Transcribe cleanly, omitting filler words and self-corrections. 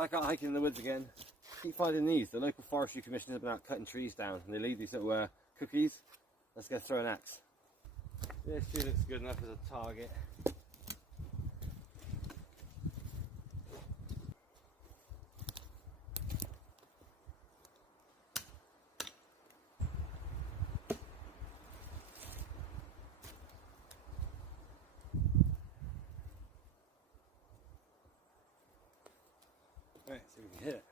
Back out hiking in the woods again. Keep finding these. The local forestry commission has been out cutting trees down and they leave these little cookies. Let's go throw an axe. This tree looks good enough as a target. Right, see if we can hit it.